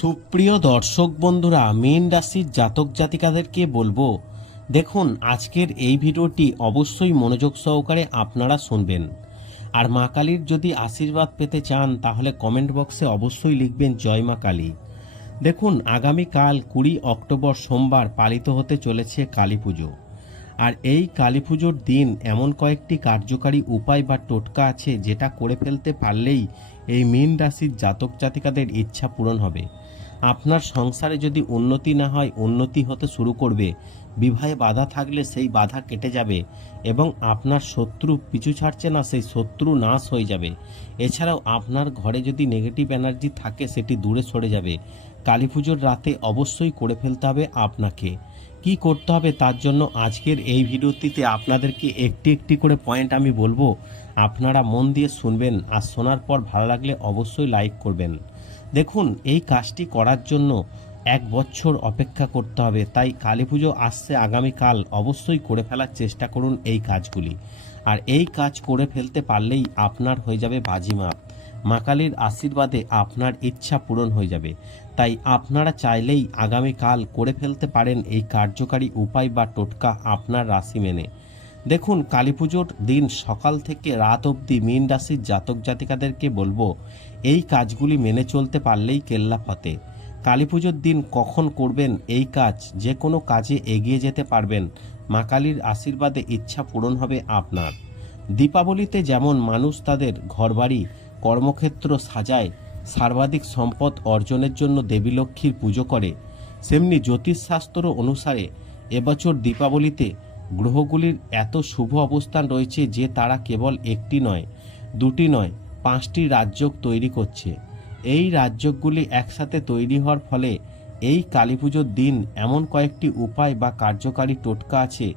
সুপ্রিয় দর্শক বন্ধুরা, মীন রাশির জাতক জাতিকাদেরকে বলব, দেখুন, আজকের এই ভিডিওটি অবশ্যই মনোযোগ সহকারে আপনারা শুনবেন। আর মা কালীর যদি আশীর্বাদ পেতে চান, তাহলে কমেন্ট বক্সে অবশ্যই লিখবেন, জয় মা কালী। দেখুন, আগামীকাল কুড়ি অক্টোবর সোমবার পালিত হতে চলেছে কালী পুজো। আর এই কালী পুজোর দিন এমন কয়েকটি কার্যকারী উপায় বা টোটকা আছে, যেটা করে ফেলতে পারলেই এই মীন রাশির জাতক জাতিকাদের ইচ্ছা পূরণ হবে। আপনার সংসারে যদি উন্নতি না হয়, উন্নতি হতে শুরু করবে। বিবাহে বাধা থাকলে সেই বাধা কেটে যাবে এবং আপনার শত্রু পিছু ছাড়ছে না, সেই শত্রু নাশ হয়ে যাবে। এছাড়াও আপনার ঘরে যদি নেগেটিভ এনার্জি থাকে, সেটি দূরে সরে যাবে। কালী পুজোর রাতে অবশ্যই করে ফেলতে হবে আপনাকে। কি করতে হবে তার জন্য আজকের এই ভিডিওটিতে আপনাদেরকে একটি একটি করে পয়েন্ট আমি বলব। আপনারা মন দিয়ে শুনবেন আর শোনার পর ভালো লাগলে অবশ্যই লাইক করবেন। দেখুন, এই কাজটি করার জন্য এক বছর অপেক্ষা করতে হবে। তাই কালী পুজো আসছে আগামীকাল। অবশ্যই করে ফেলার চেষ্টা করুন এই কাজগুলি। আর এই কাজ করে ফেলতে পারলেই আপনার হয়ে যাবে বাজিমাত মা কালীর আশীর্বাদে আপনার ইচ্ছা পূরণ হয়ে যাবে। তাই আপনারা চাইলেই আগামীকাল করে ফেলতে পারেন এই কার্যকারী উপায় বা টোটকা আপনার রাশি মেনে। দেখুন, কালী পুজোর দিন সকাল থেকে রাত অবধি মীন রাশির জাতক জাতিকাদেরকে বলব, এই কাজগুলি মেনে চলতে পারলেই কেল্লা ফতে কালী পুজোর দিন কখন করবেন এই কাজ, যে কোনো কাজে এগিয়ে যেতে পারবেন। মা কালীর আশীর্বাদে ইচ্ছা পূরণ হবে আপনার। দীপাবলিতে যেমন মানুষ তাদের ঘরবাড়ি, কর্মক্ষেত্র সাজায়, সর্বাধিক সম্পদ অর্জনের জন্য দেবী লক্ষ্মীর পুজো করে সেমনি জ্যোতিষশাস্ত্র অনুসারে এবছর দীপাবলিতে গ্রহগুলির এত শুভ অবস্থান রয়েছে যে তারা কেবল একটি নয়, দুটি নয়, পাঁচটি রাজ্যক তৈরি করছে। এই রাজ্যগুলি একসাথে তৈরি হওয়ার ফলে এই কালী পুজোর দিন এমন কয়েকটি উপায় বা কার্যকারী টোটকা আছে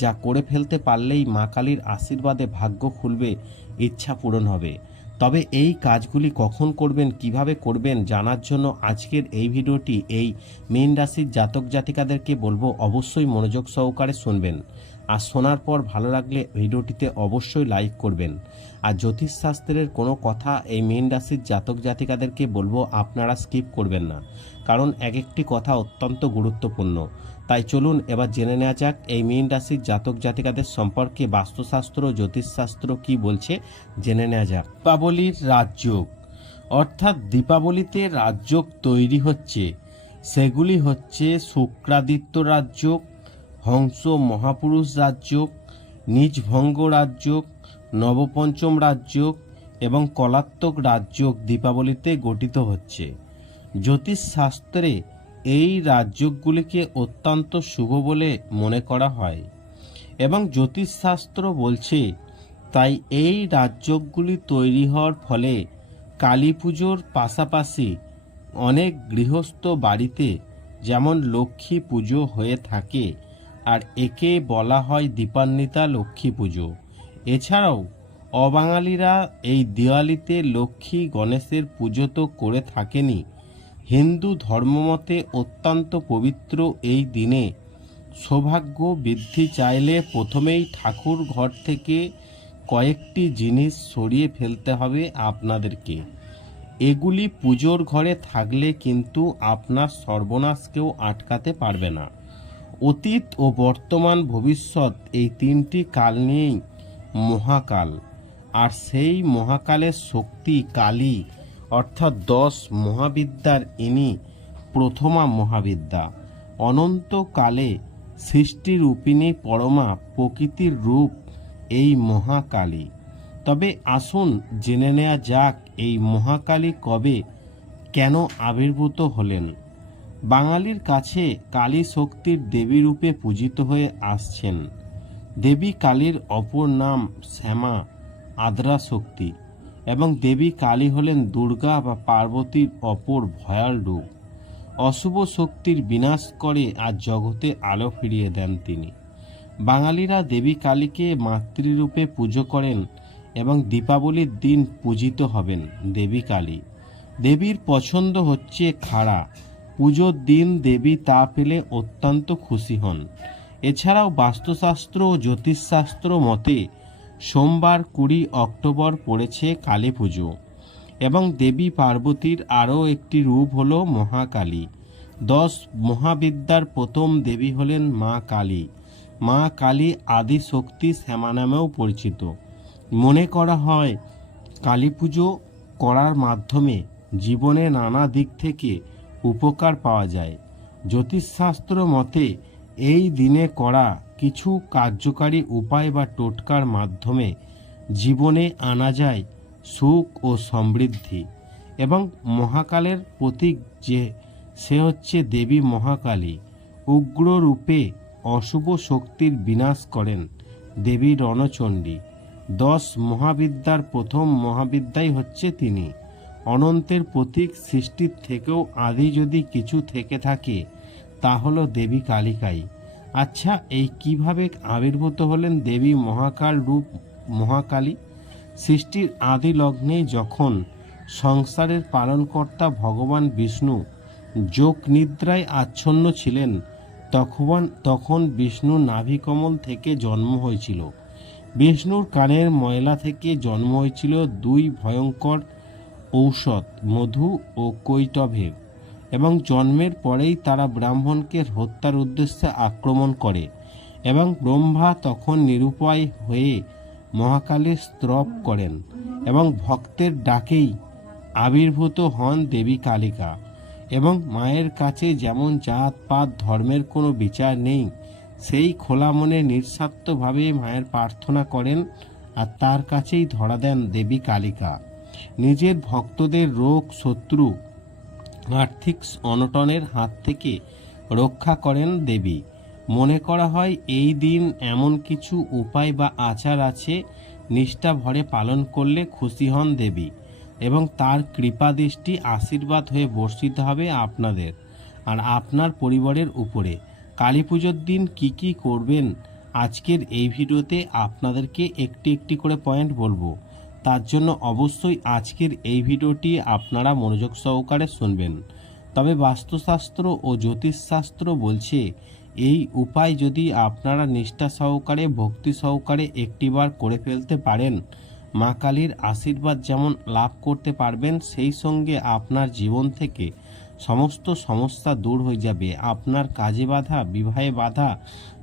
যা করে ফেলতে পারলেই মা কালীর আশীর্বাদে ভাগ্য খুলবে, ইচ্ছা পূরণ হবে। তবে এই কাজগুলি কখন করবেন, কীভাবে করবেন জানার জন্য আজকের এই ভিডিওটি এই মীন রাশির জাতক জাতিকাদেরকে বলব অবশ্যই মনোযোগ সহকারে শুনবেন। আর শোনার পর ভালো লাগলে ভিডিওটিতে অবশ্যই লাইক করবেন। আর জ্যোতিষশাস্ত্রের কোনো কথা এই মীন রাশির জাতক জাতিকাদেরকে বলব আপনারা স্কিপ করবেন না। কারণ এক একটি কথা অত্যন্ত গুরুত্বপূর্ণ। তাই চলুন এবার জেনে নেওয়া যাক এই মীন রাশির জাতক জাতিকাদের সম্পর্কে বাস্তুশাস্ত্র জ্যোতিষশাস্ত্র কি বলছে, জেনে নেওয়া যাক। দীপাবলির রাজযোগ, অর্থাৎ দীপাবলিতে রাজযোগ তৈরি হচ্ছে। সেগুলি হচ্ছে শুক্রাদিত্য রাজযোগ, হংস মহাপুরুষ রাজযোগ, নিজভঙ্গ রাজযোগ, নবপঞ্চম রাজযোগ এবং কলাত্মক রাজযোগ দীপাবলিতে গঠিত হচ্ছে। জ্যোতিষশাস্ত্রে এই রাজযোগগুলিকে অত্যন্ত শুভ বলে মনে করা হয় এবং জ্যোতিষশাস্ত্র বলছে, তাই এই রাজযোগগুলি তৈরি হওয়ার ফলে কালী পুজোর পাশাপাশি অনেক গৃহস্থ বাড়িতে যেমন লক্ষ্মী পুজো হয়ে থাকে আর একে বলা হয় দীপান্বিতা লক্ষ্মী পুজো। এছাড়াও অবাঙালিরা এই দিওয়ালিতে লক্ষ্মী গণেশের পুজো তো করে থাকেনি হিন্দু ধর্মমতে অত্যন্ত পবিত্র এই দিনে সৌভাগ্য বৃদ্ধি চাইলে প্রথমেই ঠাকুর ঘর থেকে কয়েকটি জিনিস সরিয়ে ফেলতে হবে আপনাদেরকে। এগুলি পুজোর ঘরে থাকলে কিন্তু আপনার সর্বনাশকেও আটকাতে পারবে না। অতীত ও বর্তমান ভবিষ্যৎ এই তিনটি কাল নিয়েই মহাকাল, আর সেই মহাকালের শক্তি কালী অর্থাৎ দশ মহাবিদ্যার ইনি প্রথমা মহাবিদ্যা। অনন্তকালে সৃষ্টিরূপিণী পরমা প্রকৃতির রূপ এই মহাকালী। তবে আসুন জেনে নেওয়া যাক এই মহাকালী কবে কেন আবির্ভূত হলেন। বাঙালির কাছে কালী শক্তির দেবী রূপে পূজিত হয়ে আসছেন। দেবী কালীর অপর নাম শ্যামা, আদ্রা শক্তি। এবং দেবী কালী হলেন দুর্গা বা পার্বতীর অপর ভয়াল রূপ। অশুভ শক্তির বিনাশ করে আর জগতে আলো ফিরিয়ে দেন তিনি। বাঙালিরা দেবী কালীকে মাতৃরূপে পুজো করেন এবং দীপাবলির দিন পূজিত হবেন দেবী কালী। দেবীর পছন্দ হচ্ছে খাড়া। পুজোর দিন দেবী তা পেলে অত্যন্ত খুশি হন। এছাড়াও বাস্তুশাস্ত্র ও জ্যোতিষশাস্ত্র মতে সোমবার কুড়ি অক্টোবর পড়েছে কালী পুজো এবং দেবী পার্বতীর আরও একটি রূপ হল মহাকালী। দশ মহাবিদ্যার প্রথম দেবী হলেন মা কালী। মা কালী আদি শক্তি শ্যামা নামেও পরিচিত। মনে করা হয়, কালী পুজো করার মাধ্যমে জীবনে নানা দিক থেকে উপকার পাওয়া যায়। জ্যোতিষশাস্ত্র মতে, এই দিনে করা কিছু কার্যকারী উপায় বা টোটকার মাধ্যমে জীবনে আনা যায় সুখ ও সমৃদ্ধি এবং মহাকালের প্রতীক যে, সে হচ্ছে দেবী মহাকালী। উগ্র রূপে অশুভ শক্তির বিনাশ করেন দেবী রণচণ্ডী। দশ মহাবিদ্যার প্রথম মহাবিদ্যাই হচ্ছে তিনি। অনন্তের প্রতীক সৃষ্টির থেকেও আদি যদি কিছু থেকে থাকে, তা হলো দেবী কালিকাই। আচ্ছা এই কীভাবে আবির্ভূত হলেন দেবী মহাকাল রূপ মহাকালী? সৃষ্টির আদি লগ্নে যখন সংসারের পালনকর্তা ভগবান বিষ্ণু যোগ নিদ্রায় আচ্ছন্ন ছিলেন, তখন তখন বিষ্ণু নাভিকমল থেকে জন্ম হয়েছিল। বিষ্ণুর কানের ময়লা থেকে জন্ম হয়েছিল দুই ভয়ঙ্কর ঔষধ, মধু ও কৈটভের এবং জন্মের পরেই তারা ব্রাহ্মণকে হত্যার উদ্দেশ্যে আক্রমণ করে এবং ব্রহ্মা তখন নিরুপায় হয়ে মহাকালীর স্তব করেন এবং ভক্তের ডাকেই আবির্ভূত হন দেবী কালিকা। এবং মায়ের কাছে যেমন জাত, পাত, ধর্মের কোনো বিচার নেই, সেই খোলা মনে নিঃস্বার্থভাবে মায়ের প্রার্থনা করেন আর তার কাছেই ধরা দেন দেবী কালিকা। নিজের ভক্তদের রোগ, শত্রু আর্থিক অনটনের হাত থেকে রক্ষা করেন দেবী। মনে করা হয়, এই দিন এমন কিছু উপায় বা আচার আছে, নিষ্ঠা ভরে পালন করলে খুশি হন দেবী এবং তার কৃপা দৃষ্টি আশীর্বাদ হয়ে বর্ষিত হবে আপনাদের আর আপনার পরিবারের উপরে। কালী পুজোর দিন কি কি করবেন? আজকের এই ভিডিওতে আপনাদেরকে একটি একটি করে পয়েন্ট বলব। তার জন্য অবশ্যই আজকের এই ভিডিওটি আপনারা মনোযোগ সহকারে শুনবেন। তবে বাস্তুশাস্ত্র ও জ্যোতিষশাস্ত্র বলছে, এই উপায় যদি আপনারা নিষ্ঠা সহকারে, ভক্তি সহকারে একটিবার করে ফেলতে পারেন, মা কালীর আশীর্বাদ যেমন লাভ করতে পারবেন, সেই সঙ্গে আপনার জীবন থেকে সমস্ত সমস্যা দূর হয়ে যাবে। আপনার কাজে বাধা, বিবাহে বাধা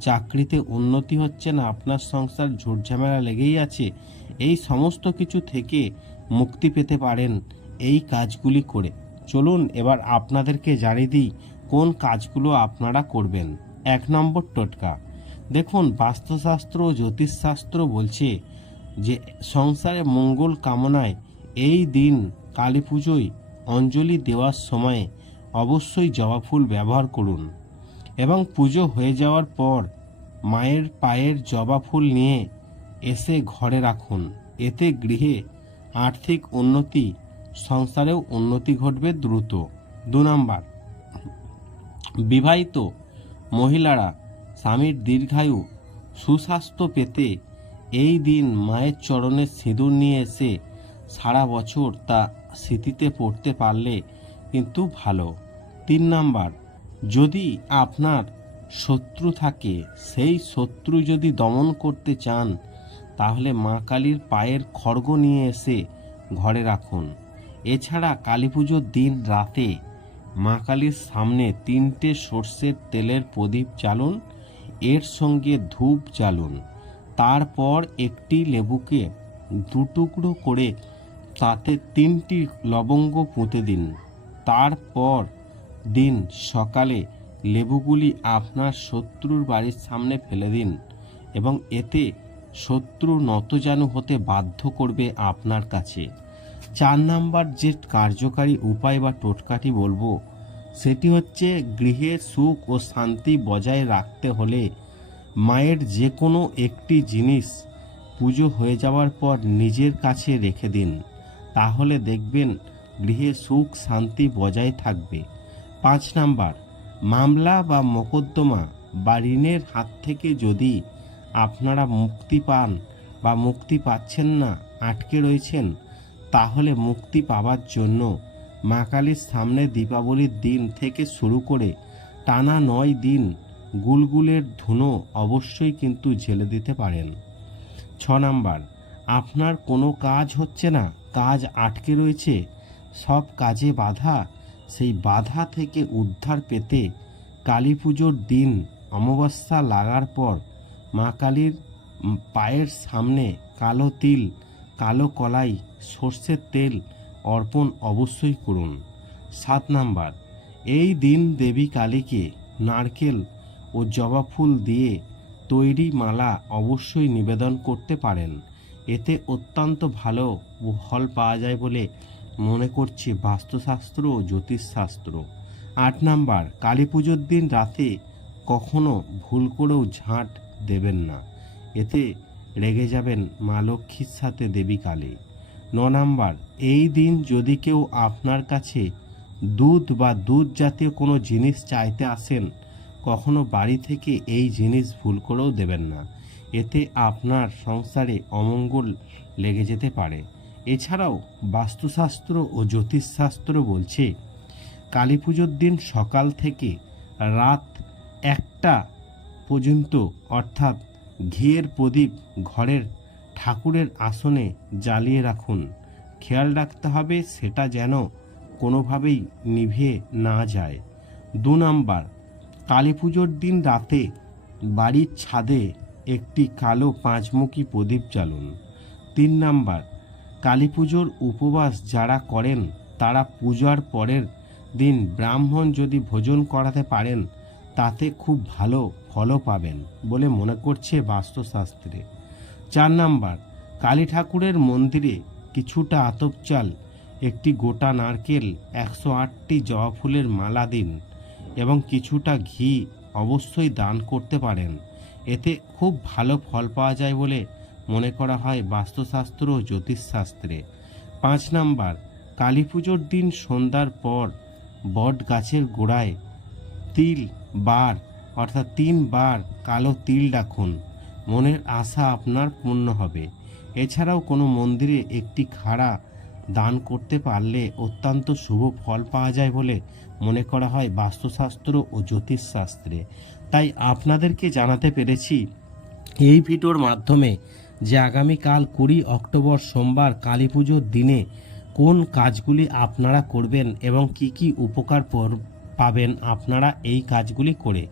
চাকরিতে উন্নতি হচ্ছে না, আপনার সংসার ঝুটঝামেলা লেগেই আছে, এই সমস্ত কিছু থেকে মুক্তি পেতে পারেন এই কাজগুলি করে। চলুন এবার আপনাদেরকে জানিয়ে দিই কোন কাজগুলো আপনারা করবেন। এক নম্বর টোটকা। দেখুন, বাস্তুশাস্ত্র ও জ্যোতিষশাস্ত্র বলছে যে, সংসারে মঙ্গল কামনায় এই দিন কালী পুজোয় অঞ্জলি দেওয়ার সময় অবশ্যই জবা ফুল ব্যবহার করুন। এবং পুজো হয়ে যাওয়ার পর মায়ের পায়ের জবা ফুল নিয়ে এসে ঘরে রাখুন। এতে গৃহে আর্থিক উন্নতি, সংসারেও উন্নতি ঘটবে দ্রুত। দু নম্বর, বিবাহিত মহিলারা স্বামীর দীর্ঘায়ু, সুস্বাস্থ্য পেতে এই দিন মায়ের চরণে সিঁদুর নিয়ে এসে সারা বছর তা স্মৃতিতে পড়তে পারলে কিন্তু ভালো। তিন নাম্বার যদি আপনার শত্রু থাকে, সেই শত্রু যদি দমন করতে চান, তাহলে মা কালীর পায়ের খড়গ নিয়ে এসে ঘরে রাখুন। এছাড়া কালী পুজোর দিন রাতে মা কালীর সামনে তিনটে সর্ষের তেলের প্রদীপ জ্বালুন, এর সঙ্গে ধূপ জ্বালুন। তারপর একটি লেবুকে দুটুকরো করে তাতে তিনটি লবঙ্গ পুঁতে দিন। তারপর দিন সকালে লেবুগুলি আপনার শত্রুর বাড়ির সামনে ফেলে দিন এবং এতে শত্রু নতজানু হতে বাধ্য করবে আপনার কাছে। চার নাম্বার যে কার্যকারী উপায় বা টোটকাটি বলব, সেটি হচ্ছে গৃহে সুখ ও শান্তি বজায় রাখতে হলে মায়ের যে কোনো একটি জিনিস পুজো হয়ে যাওয়ার পর নিজের কাছে রেখে দিন। তাহলে দেখবেন গৃহে সুখ শান্তি বজায় থাকবে। পাঁচ নাম্বার, মামলা বা মোকদ্দমা বা ঋণের হাত থেকে যদি আপনারা মুক্তি পান বা মুক্তি পাচ্ছেন না, আটকে রয়েছেন, তাহলে মুক্তি পাওয়ার জন্য মা কালীর সামনে দীপাবলির দিন থেকে শুরু করে টানা নয় দিন গুলগুলের ধুনো অবশ্যই কিন্তু ঝেলে দিতে পারেন। ছ নাম্বার, আপনার কোনো কাজ হচ্ছে না, কাজ আটকে রয়েছে, সব কাজে বাধা সেই বাধা থেকে উদ্ধার পেতে কালী পুজোর দিন অমাবস্যা লাগার পর মা কালীর পায়ের সামনে কালো তিল, কালো কলাই, সর্ষের তেল অর্পণ অবশ্যই করুন। সাত নাম্বার, এই দিন দেবী কালীকে নারকেল ও জবা ফুল দিয়ে তৈরি মালা অবশ্যই নিবেদন করতে পারেন। এতে অত্যন্ত ভালো ও ফল পাওয়া যায় বলে মনে করছে বাস্তুশাস্ত্র ও জ্যোতিষশাস্ত্র। আট নাম্বার কালী পুজোর দিন রাতে কখনো ভুল করেও ঝাঁট দেবেন না। এতে রেগে যাবেন মা লক্ষ্মীর সাথে দেবী কালী। ন নাম্বার, এই দিন যদি কেউ আপনার কাছে দুধ বা দুধ জাতীয় কোনো জিনিস চাইতে আসেন, কখনো বাড়ি থেকে এই জিনিস ভুল করেও দেবেন না। এতে আপনার সংসারে অমঙ্গল লেগে যেতে পারে। এছাড়াও বাস্তুশাস্ত্র ও জ্যোতিষশাস্ত্র বলছে কালী পুজোর দিন সকাল থেকে রাত একটা পর্যন্ত, অর্থাৎ ঘিয়ের প্রদীপ ঘরের ঠাকুরের আসনে জ্বালিয়ে রাখুন। খেয়াল রাখতে হবে সেটা যেন কোনোভাবেই নিভে না যায়। দু নম্বর কালী পুজোর দিন রাতে বাড়ির ছাদে একটি কালো পাঁচমুখী প্রদীপ জ্বালুন। তিন নাম্বার কালী পুজোর উপবাস যারা করেন, তারা পূজার পরের দিন ব্রাহ্মণ যদি ভোজন করাতে পারেন, তাতে খুব ভালো ফলও পাবেন বলে মনে করছে বাস্তুশাস্ত্রে। চার নাম্বার কালী ঠাকুরের মন্দিরে কিছুটা আতপ চাল একটি গোটা নারকেল, একশো আটটি জবা ফুলের মালা দিন এবং কিছুটা ঘি অবশ্যই দান করতে পারেন। এতে খুব ভালো ফল পাওয়া যায় বলে মনে করা হয় বাস্তুশাস্ত্র ও জ্যোতিষশাস্ত্রে। পাঁচ নাম্বার কালী পুজোর দিন সন্ধ্যার পর বট গাছের গোড়ায় তিল, বার, অর্থাৎ তিনবার কালো তিল রাখুন। মনের আশা আপনার পূর্ণ হবে। এছাড়াও কোনো মন্দিরে একটি খাড়া দান করতে পারলে অত্যন্ত শুভ ফল পাওয়া যায় বলে মনে করা হয় বাস্তুশাস্ত্র ও জ্যোতিষশাস্ত্রে। তাই আপনাদেরকে জানাতে পেরেছি, এই ভিডিওর মাধ্যমে যে আগামীকাল কুড়ি অক্টোবর সোমবার কালী পুজোর দিনে কোন কাজগুলি আপনারা করবেন এবং কি কি উপকার পাবেন আপনারা এই কাজগুলি করে।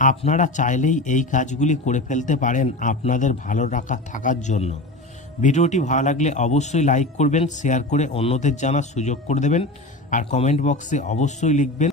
আপনারা চাইলেই এই কাজগুলি করে ফেলতে পারেন আপনাদের ভালো রাখা থাকার জন্য। ভিডিওটি ভালো লাগলে অবশ্যই লাইক করবেন, শেয়ার করে অন্যদের জানার সুযোগ করে দেবেন, আর কমেন্ট বক্সে অবশ্যই লিখবেন